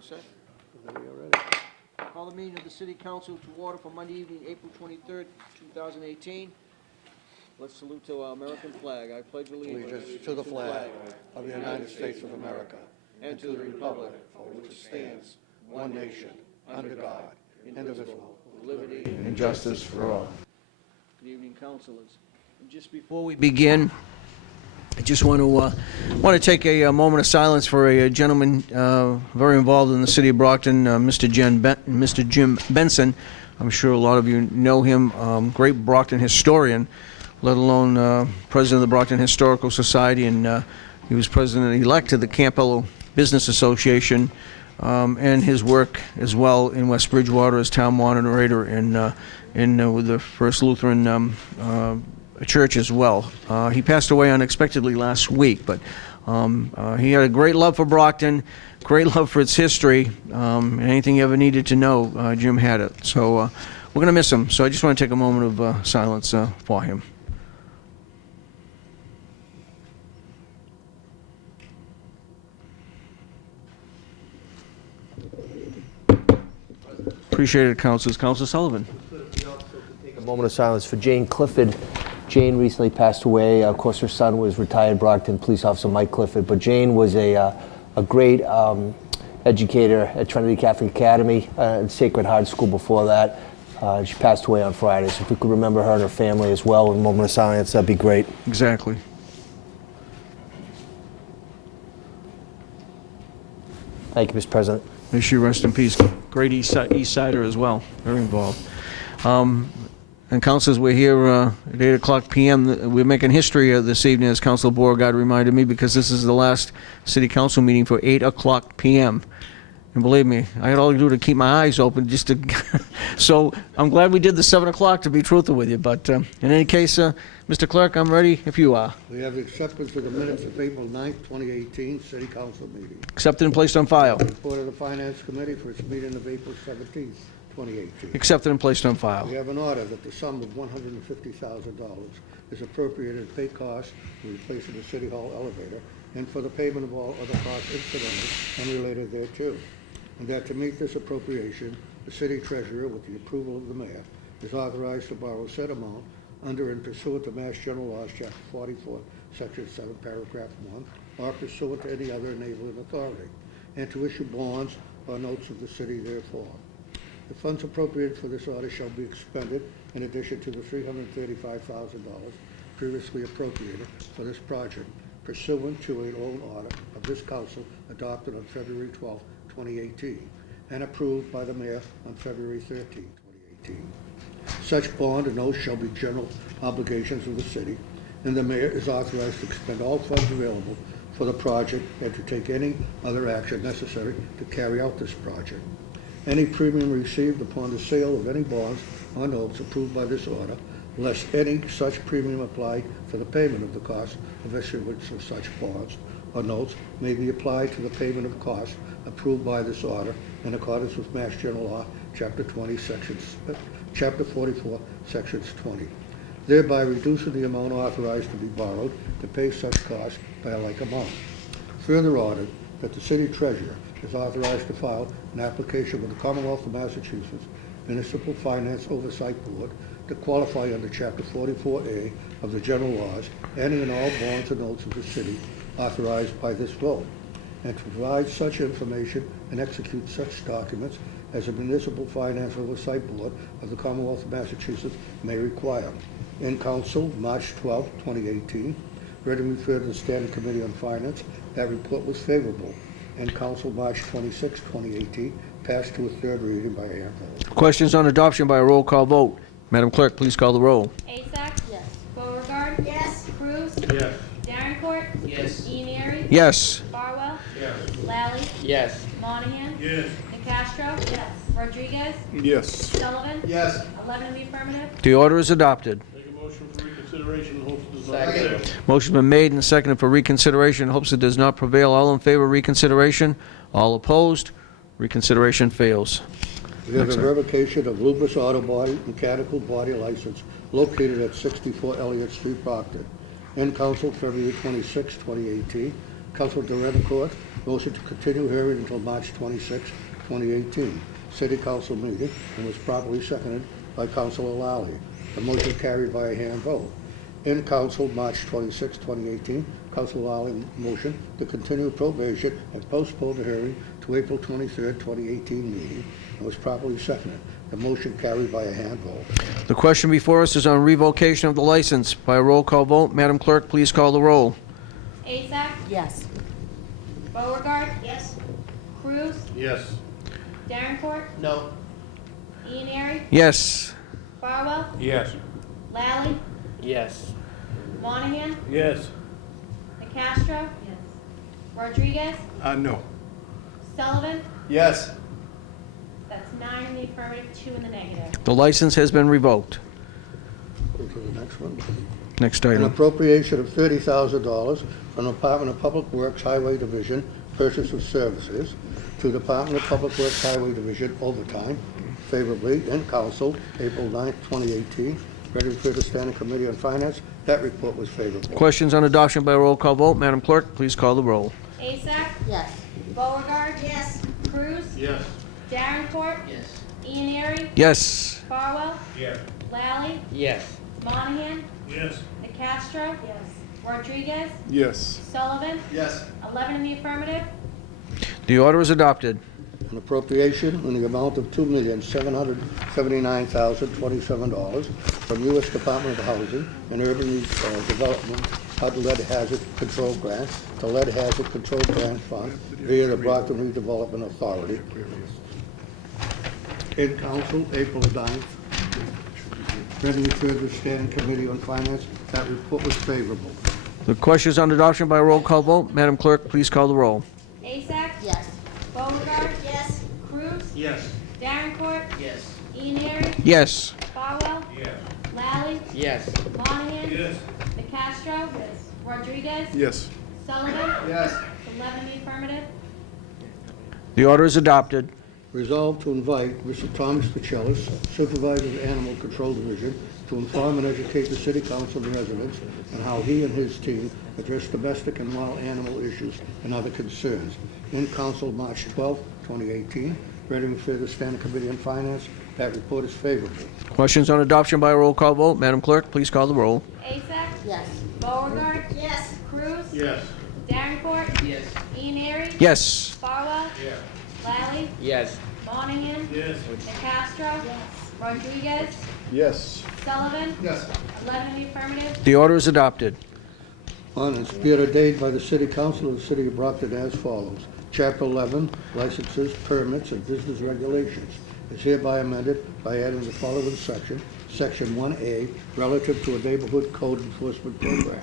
All set? Whenever you're ready. Call the meeting of the City Council to order for Monday evening, April 23rd, 2018. Let's salute to our American flag. I pledge Allegiance to the flag of the United States of America and to the republic for which it stands, one nation, under God, indivisible, with liberty and justice for all. Good evening, councilors. And just before we begin, I just want to take a moment of silence for a gentleman very involved in the city of Brockton, Mr. Jim Benson. I'm sure a lot of you know him. Great Brockton historian, let alone president of the Brockton Historical Society, and he was president-elect of the Campbell Business Association, and his work as well in West Bridgewater as town moderator and with the First Lutheran church as well. He passed away unexpectedly last week, but he had a great love for Brockton, great love for its history. Anything you ever needed to know, Jim had it. So we're going to miss him. So I just want to take a moment of silence for him. Appreciate it, councilors. Councilor Sullivan. A moment of silence for Jane Clifford. Jane recently passed away. Of course, her son was retired Brockton police officer Mike Clifford, but Jane was a great educator at Trinity Catholic Academy and Sacred Heart School before that. She passed away on Friday, so if we could remember her and her family as well in a moment of silence, that'd be great. Exactly. Thank you, Mr. President. May she rest in peace. Great East Sider as well, very involved. And councilors, we're here at 8 o'clock p.m. We're making history this evening, as Councilor Beauregard reminded me, because this is the last city council meeting for 8 o'clock p.m. And believe me, I had all to do to keep my eyes open just to... So I'm glad we did the 7 o'clock, to be truthful with you. But in any case, Mr. Clerk, I'm ready if you are. We have the acceptance of the minutes of April 9th, 2018, City Council meeting. Accepted and placed on file. Report of the Finance Committee for its meeting of April 17th, 2018. Accepted and placed on file. We have an order that the sum of $150,000 is appropriated to pay costs for replacing the City Hall elevator and for the payment of all other costs incidental and related thereto. And that to meet this appropriation, the city treasurer, with the approval of the mayor, is authorized to borrow said amount under and pursuant to Mass General Laws, Chapter 44, Section 7, Paragraph 1, or pursuant to any other enabling authority, and to issue bonds or notes of the city therefore. The funds appropriated for this order shall be expended in addition to the $335,000 previously appropriated for this project pursuant to an old order of this council adopted on February 12, 2018, and approved by the mayor on February 13, 2018. Such bond and notes shall be general obligations of the city, and the mayor is authorized to expend all funds available for the project and to take any other action necessary to carry out this project. Any premium received upon the sale of any bonds or notes approved by this order, less any such premium applied for the payment of the cost of issuance of such bonds or notes, may be applied to the payment of costs approved by this order in accordance with Mass General Law, Chapter 20, Chapter 44, Sections 20, thereby reducing the amount authorized to be borrowed to pay such costs by a like amount. Further ordered that the city treasurer is authorized to file an application with the Commonwealth of Massachusetts Municipal Finance Oversight Board to qualify under Chapter 44A of the General Laws, any and all bonds and notes of the city authorized by this vote, and to provide such information and execute such documents as the Municipal Finance Oversight Board of the Commonwealth of Massachusetts may require. In Council, March 12, 2018, read and referred to the Standing Committee on Finance. That report was favorable. In Council, March 26, 2018, passed to a third reading by a hand vote. Questions on adoption by a roll call vote. Madam Clerk, please call the roll. Asak? Yes. Beauregard? Yes. Cruz? Yes. Darencourt? Yes. Ianieri? Yes. Barwell? Yes. Lally? Yes. Monahan? Yes. Nicastro? Yes. Rodriguez? Yes. Sullivan? Yes. 11 in the affirmative. The order is adopted. Make a motion for reconsideration in hopes it does not prevail. Motion's been made and seconded for reconsideration. In hopes it does not prevail. All in favor of reconsideration? All opposed? Reconsideration fails. We have a Excellent. revocation of Lubus Auto Body Mechanical Body License located at 64 Elliott Street, Brockton. In Council, February 26, 2018, Council Court, motion to continue hearing until March 26, 2018, City Council meeting, and was properly seconded by Councilor Lally. The motion carried by a hand vote. In Council, March 26, 2018, Councilor Lally motion to continue probation and postpone the hearing to April 23, 2018 meeting, and was properly seconded. The motion carried by a hand vote. The question before us is on revocation of the license. By a roll call vote, Madam Clerk, please call the roll. Asak? Yes. Beauregard? Yes. Cruz? Yes. Darrencourt? No. Ianieri? Yes. Farwell? Yes. Lally? Yes. Monahan? Yes. DeCastro? Yes. Rodriguez? No. Sullivan? Yes. That's 9 in the affirmative, 2 in the negative. The license has been revoked. Go to the next one. Next An item. appropriation of $30,000 from the Department of Public Works Highway Division, purchase of services, to Department of Public Works Highway Division overtime, favorably in council, April 9, 2018. Ready for the Standing Committee on Finance. That report was favorable. Questions on adoption by a roll call vote. Madam Clerk, please call the roll. Asak? Yes. Beauregard? Yes. Cruz? Yes. Darrencourt? Yes. Ianieri? Yes. Farwell? Yes. Lally? Yes. Monahan? Yes. DeCastro? Yes. Rodriguez? Yes. Sullivan? Yes. 11 in the affirmative. The order is adopted. An appropriation in the amount of $2,779,027 from U.S. Department of Housing and Urban Development HUD Lead Hazard Control Grant to Lead Hazard Control Grant Fund via the Brockton Redevelopment Authority. In council, April 9th. Ready for the Standing Committee on Finance. That report was favorable. The question is on adoption by a roll call vote. Madam Clerk, please call the roll. Asak? Yes. Beauregard? Yes. Cruz? Yes. Darrencourt? Yes. Ianieri? Yes. Farwell? Yes. Lally? Yes. Monahan? Yes. DeCastro? Yes. Rodriguez? Yes. Sullivan? Yes. 11 in the affirmative. The order is adopted. Resolved to invite Mr. Thomas Pacellis, Supervisor of the Animal Control Division, to inform and educate the City Council and residents on how he and his team address domestic and wild animal issues and other concerns. In Council, March 12, 2018. Ready for the Standing Committee on Finance. That report is favorable. Questions on adoption by a roll call vote. Madam Clerk, please call the roll. Asak? Yes. Beauregard? Yes. Cruz? Yes. Darrencourt? Yes. Ianieri? Yes. Farwell? Yes. Lally? Yes. Monahan? Yes. DeCastro? Yes. Rodriguez? Yes. Sullivan? Yes. 11 in the affirmative. The order is adopted. On and be it ordained by the City Council of the City of Brockton as follows. Chapter 11, Licenses, Permits, and Business Regulations is hereby amended by adding the following section, Section 1A, relative to a neighborhood code enforcement program.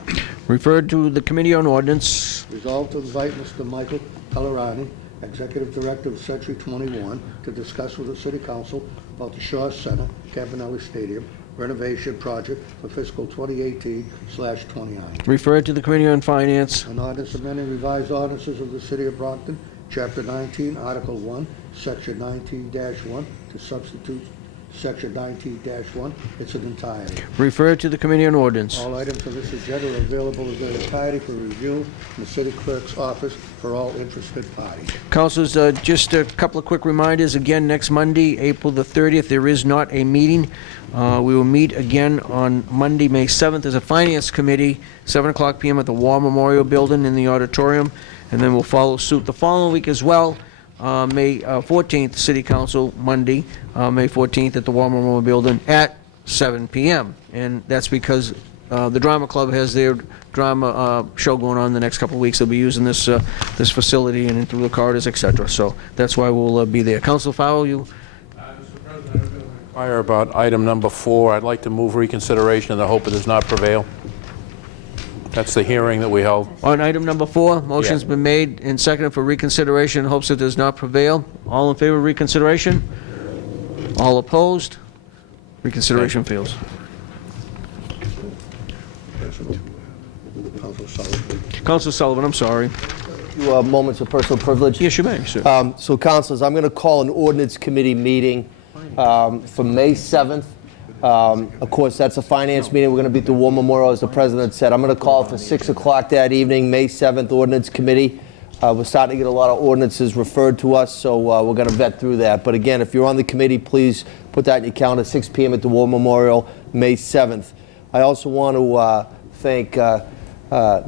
Referred to the Committee on Ordinance. Resolved to invite Mr. Michael Colorani, Executive Director of Century 21, to discuss with the City Council about the Shaw Center, Campanelli Stadium, renovation project for fiscal 2018/29. Referred to the Committee on Finance. An ordinance amending revised ordinances of the City of Brockton, Chapter 19, Article 1, Section 19-1, to substitute Section 19-1, its entirety. Referred to the Committee on Ordinance. All items on this agenda are available in their entirety for review in the City Clerk's office for all interested parties. Councilors, just a couple of quick reminders. Again, next Monday, April the 30th, there is not a meeting. We will meet again on Monday, May 7th, as a Finance Committee, 7 o'clock p.m. at the War Memorial Building in the auditorium, and then we'll follow suit the following week as well. May 14th, City Council, Monday, May 14th at the War Memorial Building at 7 p.m. And that's because the Drama Club has their drama show going on the next couple of weeks. They'll be using this this facility and through the corridors, etc. So that's why we'll be there. Council Fowle, you? Mr. President, I would inquire about item number 4. I'd like to move reconsideration in the hope it does not prevail. That's the hearing that we held. On item number 4, motion's Yeah. been made and seconded for reconsideration in hopes it does not prevail. All in favor of reconsideration? All opposed? Reconsideration fails. Council Sullivan. Council Sullivan, I'm sorry. Few moments of personal privilege. Yes, you may, sir. So, councilors, I'm going to call an ordinance committee meeting for May 7th Of course, that's a finance meeting. We're going to be at the War Memorial, as the president said. I'm going to call for 6 o'clock that evening, May 7th, Ordinance Committee. We're starting to get a lot of ordinances referred to us, so we're going to vet through that. But again, if you're on the committee, please put that in your calendar, 6 p.m. at the War Memorial, May 7th. I also want to thank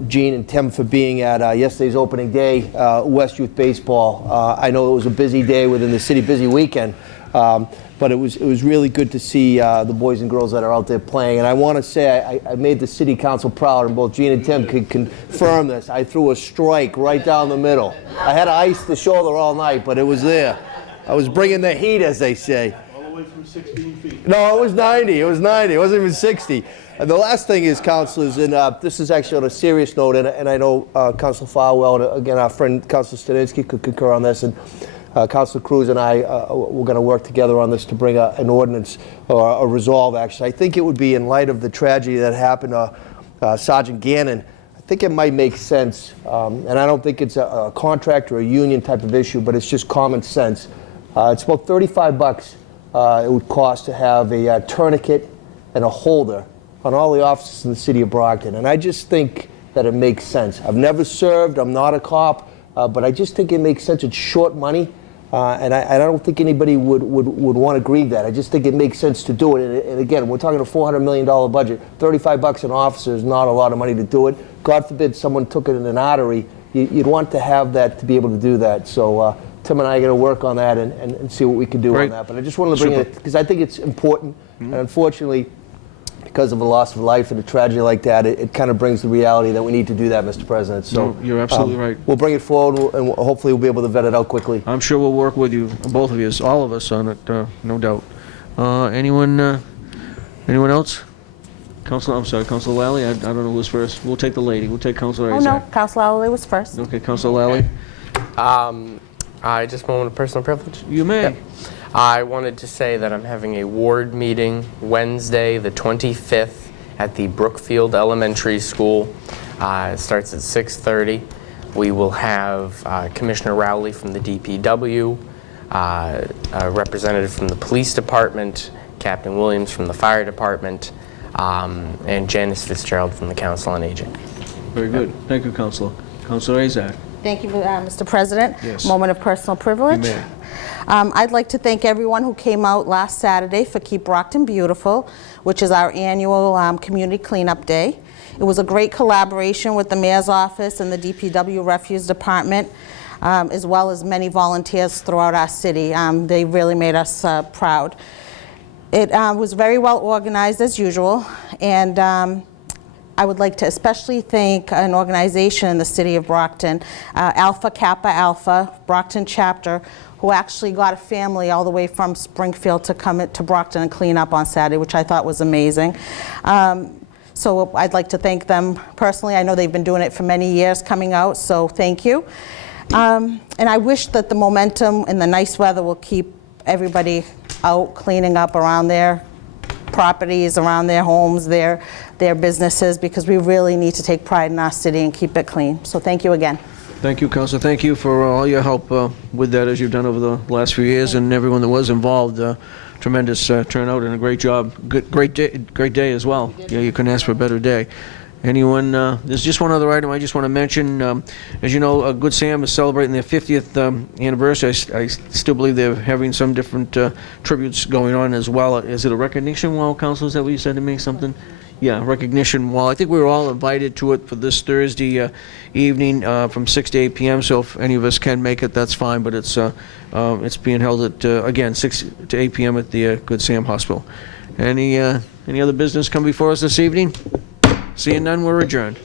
Gene and Tim for being at yesterday's opening day, West Youth Baseball. I know it was a busy day within the city, busy weekend, but it was really good to see the boys and girls that are out there playing. And I want to say I made the city council proud, and both Gene and Tim could confirm this. I threw a strike right down the middle. I had to ice the shoulder all night, but it was there. I was bringing the heat, as they say. All the way from 16 feet. No, it was 90. It was 90. It wasn't even 60. And the last thing is, councilors, and this is actually on a serious note, and I know Councilor Farwell, and again, our friend Councilor Staninsky could concur on this, and Councilor Cruz and I, we're going to work together on this to bring an ordinance, or a resolve, actually. I think it would be, in light of the tragedy that happened to Sergeant Gannon, I think it might make sense, and I don't think it's a contract or a union type of issue, but it's just common sense. It's about $35 it would cost to have a tourniquet and a holder on all the officers in the city of Brockton, and I just think that it makes sense. I've never served, I'm not a cop, but I just think it makes sense. It's short money, and I don't think anybody would want to grieve that. I just think it makes sense to do it, and again, we're talking a $400 million budget. $35 an officer is not a lot of money to do it. God forbid someone took it in an artery. You'd want to have that to be able to do that. So Tim and I are going to work on that and see what we can do on that. But I just wanted to bring it, because I think it's important, and unfortunately, because of a loss of life and a tragedy like that, it kind of brings the reality that we need to do that, Mr. President. So you're absolutely right. We'll bring it forward, and hopefully we'll be able to vet it out quickly. I'm sure we'll work with you, both of you, all of us on it, no doubt. Anyone else? I'm sorry, Councilor Lally? I don't know who's first. We'll take the lady. We'll take Councilor Azar. Oh, no, Councilor Lally was first. Okay, Councilor Lally? I just moment of personal privilege. You may. Yep. I wanted to say that I'm having a ward meeting Wednesday, the 25th, at the Brookfield Elementary School. It starts at 6:30. We will have Commissioner Rowley from the DPW, a representative from the police department, Captain Williams from the fire department, and Janice Fitzgerald from the Council on Aging. Very good. Thank you, Councilor. Councilor Azar? Thank you, Mr. President. Yes. Moment of personal privilege. You may. I'd like to thank everyone who came out last Saturday for Keep Brockton Beautiful, which is our annual community cleanup day. It was a great collaboration with the Mayor's Office and the DPW Refuse Department, as well as many volunteers throughout our city. They really made us proud. It was very well organized as usual, and I would like to especially thank an organization in the city of Brockton, Alpha Kappa Alpha, Brockton chapter, who actually got a family all the way from Springfield to come to Brockton and clean up on Saturday, which I thought was amazing. So I'd like to thank them personally. I know they've been doing it for many years coming out, so thank you. And I wish that the momentum and the nice weather will keep everybody out cleaning up around their properties, around their homes, their businesses, because we really need to take pride in our city and keep it clean. So thank you again. Thank you, Councilor. Thank you for all your help with that, as you've done over the last few years, and everyone that was involved. Tremendous turnout and a great job. Great day as well. Yeah, you couldn't ask for a better day. Anyone? There's just one other item I just want to mention. As you know, Good Sam is celebrating their 50th anniversary. I still believe they're having some different tributes going on as well. Is it a recognition wall, Council? Is that what you said to me? Something? Yeah, recognition wall. I think we were all invited to it for this Thursday evening from 6 to 8 p.m. So if any of us can make it, that's fine. But it's being held at again 6 to 8 p.m. at the Good Sam Hospital. Any other business come before us this evening? Seeing none, we're adjourned.